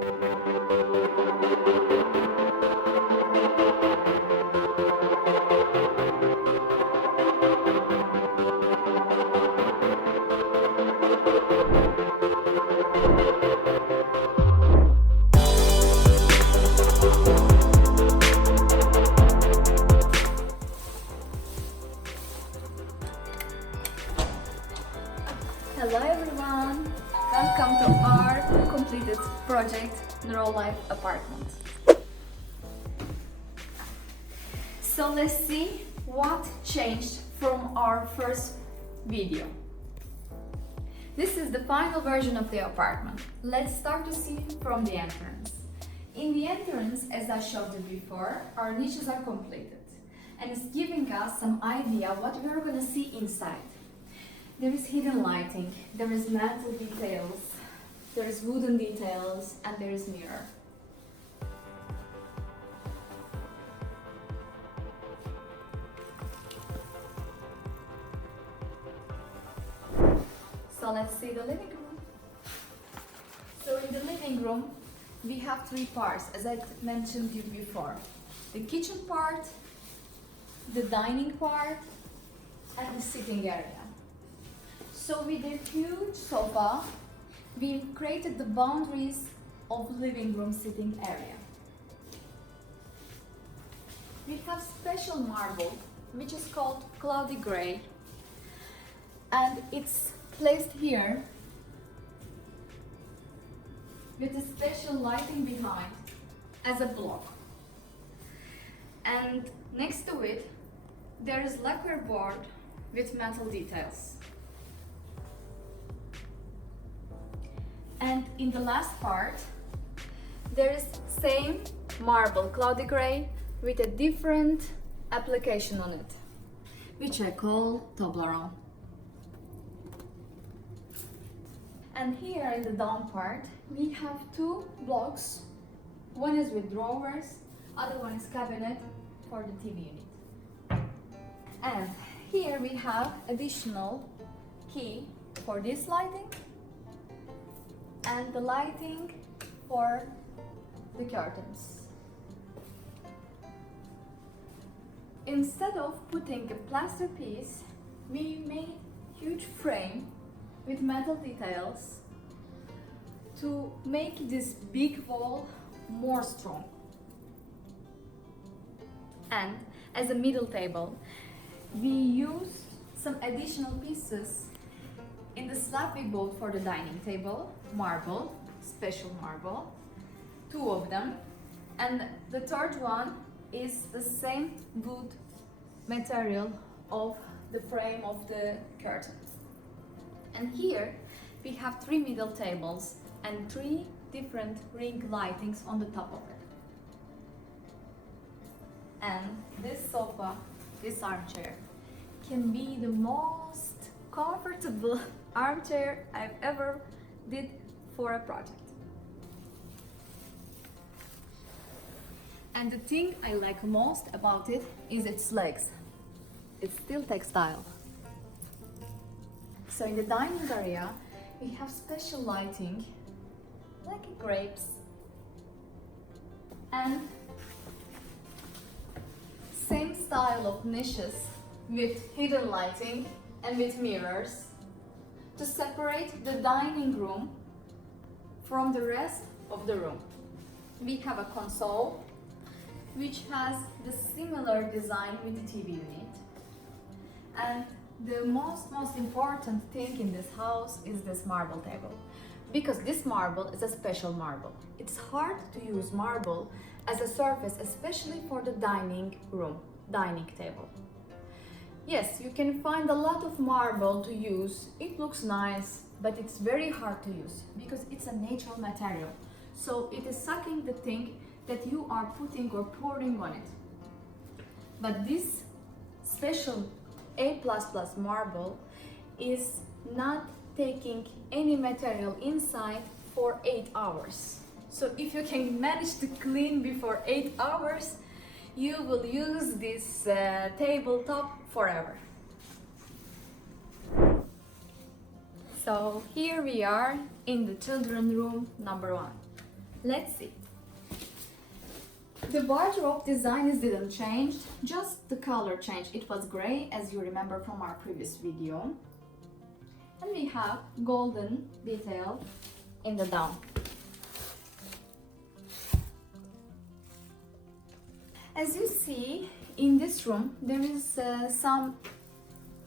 Hello everyone! Welcome to our completed project, Nurol Life apartment. So let's see what changed from our first video. This is the final version of the apartment. Let's start to see from the entrance. In the entrance, as I showed you before, our niches are completed and it's giving us some idea what we're going to see inside. There is hidden lighting, there is metal details, there is wooden details, and there is mirror. So let's see the living room. So in the living room, we have three parts, as I mentioned you before. The kitchen part, the dining part, and the sitting area. So with a huge sofa, we created the boundaries of living room sitting area. We have special marble, which is called cloudy gray, and it's placed here with a special lighting behind as a block. And next to it, there is lacquer board with metal details. And in the last part, there is same marble, cloudy gray, with a different application on it, which I call Toblerone. And here in the down part, we have two blocks. One is with drawers, other one is cabinet for the TV unit. And here we have additional key for this lighting and the lighting for the curtains. Instead of putting a plaster piece, we made huge frame with metal details to make this big wall more strong. And as a middle table, we used some additional pieces in the slab we bought for the dining table, marble, special marble, two of them, and the third one is the same wood material of the frame of the curtains. And here we have three middle tables and three different ring lightings on the top of it. And this sofa, this armchair, can be the most comfortable armchair I've ever did for a project. And the thing I like most about it is its legs. It's still textile. So in the dining area, we have special lighting, like grapes, and same style of niches with hidden lighting and with mirrors to separate the dining room from the rest of the room. We have a console which has the similar design with the TV unit. And the most important thing in this house is this marble table, because this marble is a special marble. It's hard to use marble as a surface, especially for the dining room, dining table. Yes, you can find a lot of marble to use. It looks nice, but it's very hard to use because it's a natural material. So it is sucking the thing that you are putting or pouring on it. But this special A++ marble is not taking any material inside for 8 hours. So if you can manage to clean before 8 hours, you will use this tabletop forever. So here we are in the children's room number 1. Let's see. The wardrobe design didn't change, just the color changed. It was gray, as you remember from our previous video. And we have golden detail in the down. As you see, in this room, there is some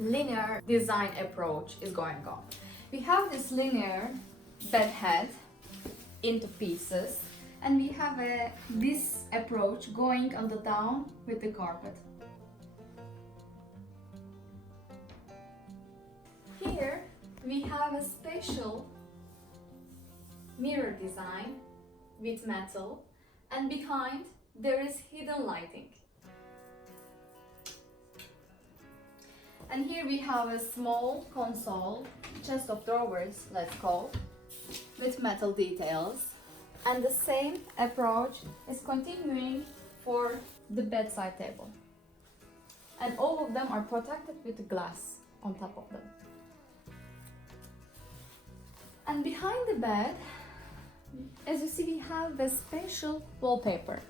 linear design approach is going on. We have this linear bed head into pieces, and we have this approach going on the down with the carpet. Here we have a special mirror design with metal, and behind there is hidden lighting. And here we have a small console, chest of drawers, let's call, with metal details. And the same approach is continuing for the bedside table. And all of them are protected with glass on top of them. And behind the bed, as you see, we have the special wallpaper.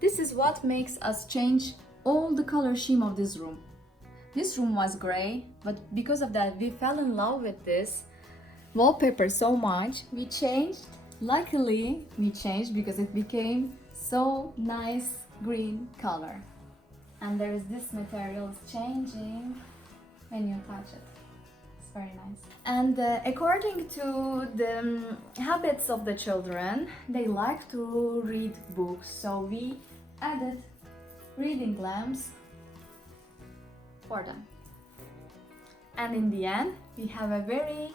This is what makes us change all the color scheme of this room. This room was gray, but because of that we fell in love with this wallpaper so much. We changed, luckily we changed because it became so nice green color. And there is this material changing when you touch it. It's very nice. And according to the habits of the children, they like to read books, so we added reading lamps for them. And in the end, we have a very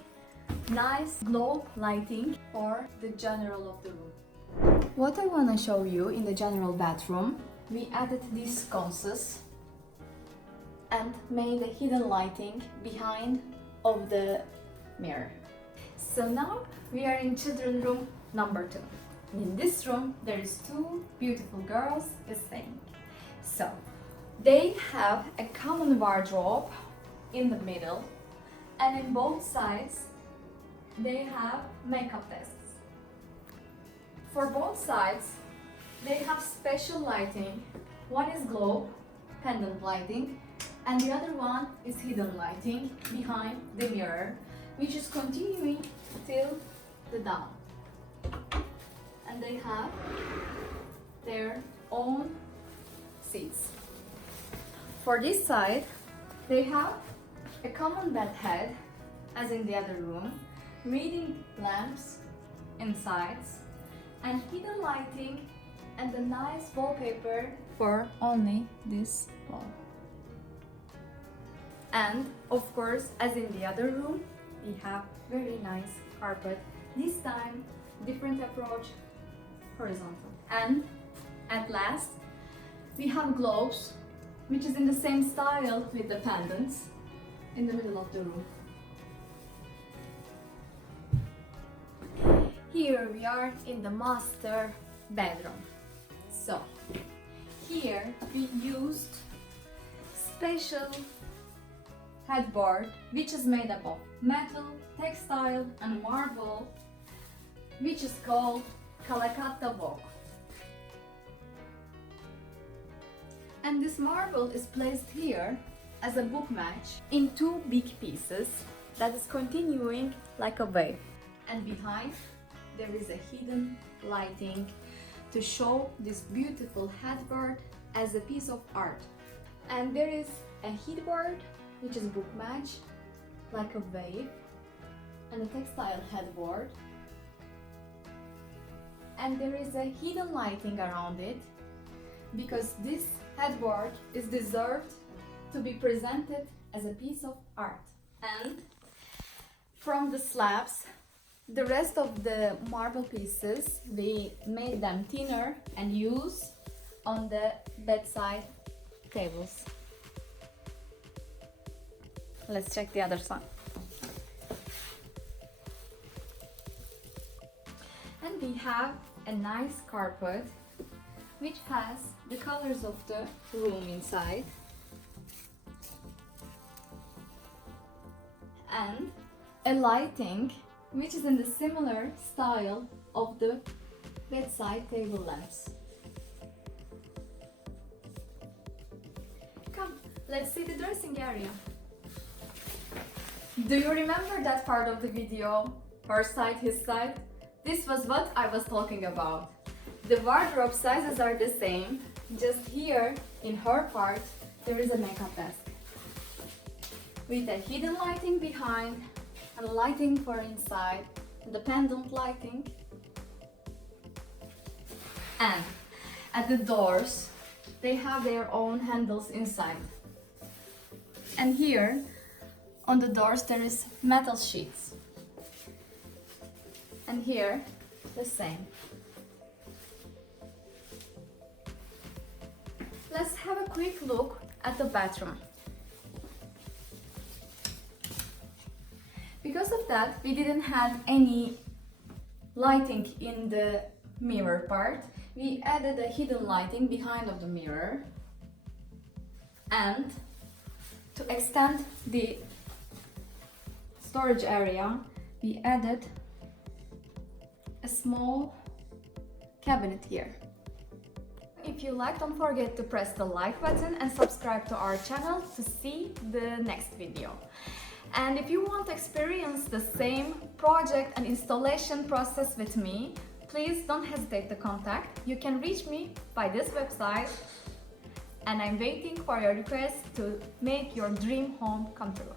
nice globe lighting for the general of the room. What I want to show you in the general bathroom, we added these sconces and made a hidden lighting behind of the mirror. So now we are in children room number 2. In this room there is 2 beautiful girls staying. So they have a common wardrobe in the middle, and in both sides they have makeup desks. For both sides they have special lighting. One is globe, pendant lighting, and the other one is hidden lighting behind the mirror, which is continuing till the down. And they have their own seats. For this side, they have a common bed head, as in the other room, reading lamps inside, and hidden lighting, and a nice wallpaper for only this wall. And of course, as in the other room, we have very nice carpet. This time, different approach, horizontal. And at last, we have globes, which is in the same style with the pendants in the middle of the room. Here we are in the master bedroom. So here we used special headboard, which is made up of metal, textile and marble, which is called Calcutta Walk. And this marble is placed here as a book match in 2 big pieces that is continuing like a wave. And behind there is a hidden lighting to show this beautiful headboard as a piece of art. And there is a headboard which is book match like a wave, and a textile headboard, and there is a hidden lighting around it because this headboard is deserved to be presented as a piece of art. And from the slabs, the rest of the marble pieces, we made them thinner and use on the bedside tables. Let's check the other side. And we have a nice carpet which has the colors of the room inside, and a lighting which is in the similar style of the bedside table lamps. Come, let's see the dressing area. Do you remember that part of the video? Her side, his side? This was what I was talking about. The wardrobe sizes are the same, just here in her part there is a makeup desk with a hidden lighting behind and lighting for inside, the pendant lighting. And at the doors they have their own handles inside. And here on the doors there is metal sheets. And here the same. Let's have a quick look at the bathroom. Because of that, we didn't have any lighting in the mirror part. We added a hidden lighting behind of the mirror. And to extend the storage area, we added a small cabinet here. If you like, don't forget to press the like button and subscribe to our channel to see the next video. And if you want to experience the same project and installation process with me, please don't hesitate to contact. You can reach me by this website, and I'm waiting for your request to make your dream home come true.